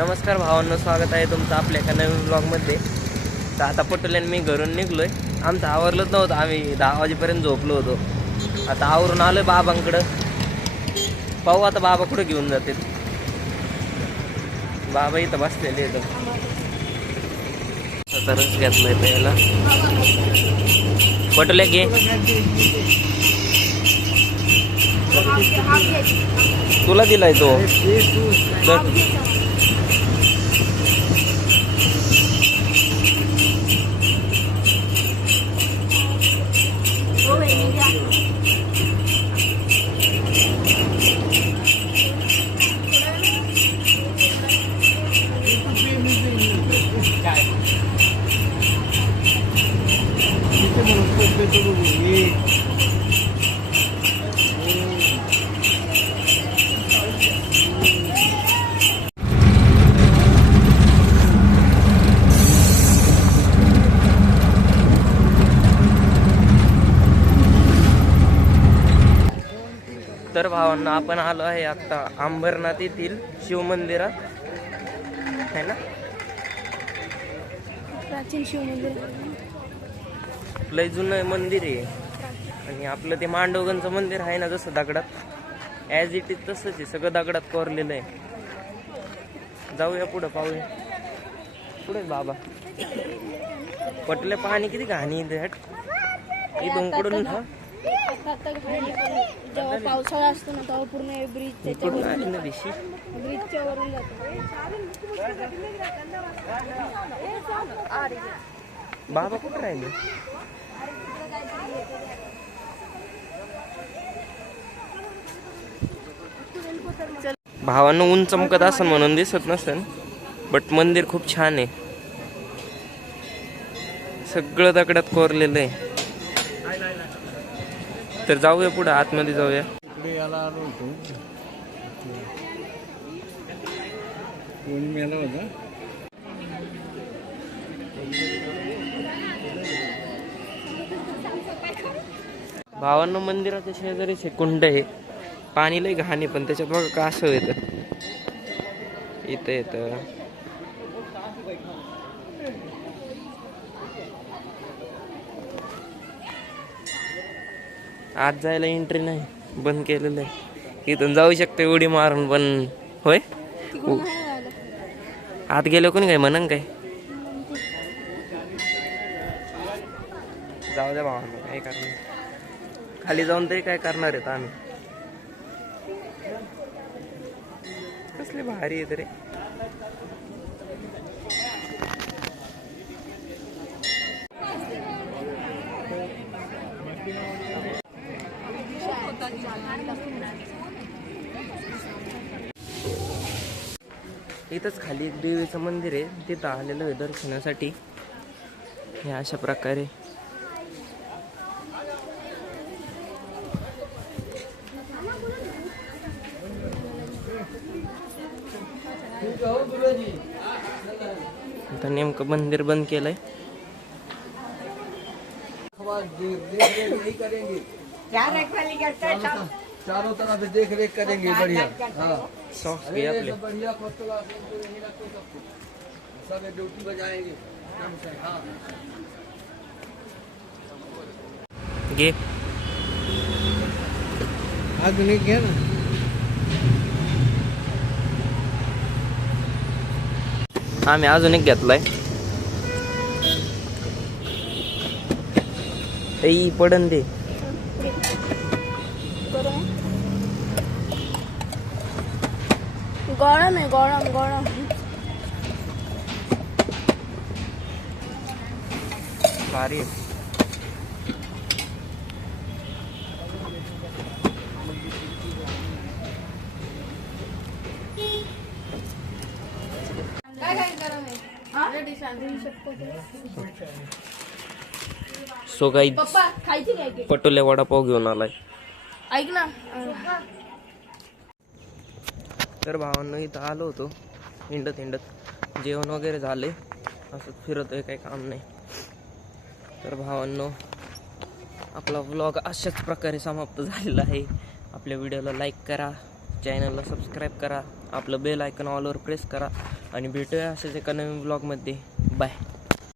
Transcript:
नमस्कार भावांनो, स्वागत आहे तुमचं आपल्या एका नवीन ब्लॉगमध्ये. तर आता पटोल्याने मी घरून निघलोय. आमचं आवरलंच नव्हतं, आम्ही 10 वाजेपर्यंत झोपलो होतो. आता आवरून आलोय बाबांकडं. पाहू आता बाबा कुठं घेऊन जाते. बाबा इथं बसलेले आहेत. आता रस घेतलाय प्यायला. पटोल्या घे. तुला दिलाय तो. तर भावांना आपण आलो आहे आता अंबरनाथ येथील शिव मंदिरात, है ना. प्राचीन शिव मंदिर, लय जुनं मंदिर आहे. आणि आपलं ते मांडवगणचं मंदिर आहे ना, जसं दगडात ॲज इट इज तसंच आहे, सगळं दगडात कोरलेलं आहे. जाऊया पुढं, पाहूया पुढे. बाबा पटले पाणी किती घाणी इथून कुठून जेव्हा पावसाळा असतो ना तेव्हा पूर्ण ब्रिजच्या वरून जातो. बाबा कुठं राहिले. भावानं ऊन चमकत असेल म्हणून दिसत नसेल, बट मंदिर खूप छान आहे. सगळं दगडात कोरलेलं आहे. तर जाऊया पुढे, आतमध्ये जाऊया. भावांना मंदिराच्या शेजारीच हे कुंड आहे. पाणी लय घाण आहे, पण त्याच्यात बघा का असं येतं. इथं येतं. आत जायला एंट्री नाही, बंद केलेलं आहे. इथून जाऊ शकते उडी मारून, पण होय आत गेलो कोणी काय म्हणन काय. जाऊ द्या भावांना, काय करणार. खाली जाऊन तरी काय करणार आहेत आम्ही. कसले भारी आहे तरी. इथंच खाली एक देवीचं मंदिर आहे, तिथं आलेलं आहे दर्शनासाठी. हे अशा प्रकारे इथं नेमकं मंदिर बंद केलंय. चारों तरफ देख रेख करेंगे, बढ़िया. सॉस भी अपने बढ़िया सब ड्यूटी बजाएंगे. घे. आधुनिक है ना. आम्ही अजून एक घेतलाय. पडन दे. गरम आहे, गरम गरम. भारी. सो गाईज, पटोले वडापाव घेऊन आलाय. ऐक ना. तर भावांनो इथं आलो होतो हिंडत जेवण वगैरे झाले, असंच फिरतोय, काही काम नाही. तर भावांनो आपला व्लॉग अशाच प्रकारे समाप्त झालेला आहे. आपल्या व्हिडिओला लाईक करा, चॅनलला सबस्क्राईब करा. आपलं बेल आयकॉन ऑलवर प्रेस करा आणि भेटूया असेच एका नवीन ब्लॉगमध्ये. बाय.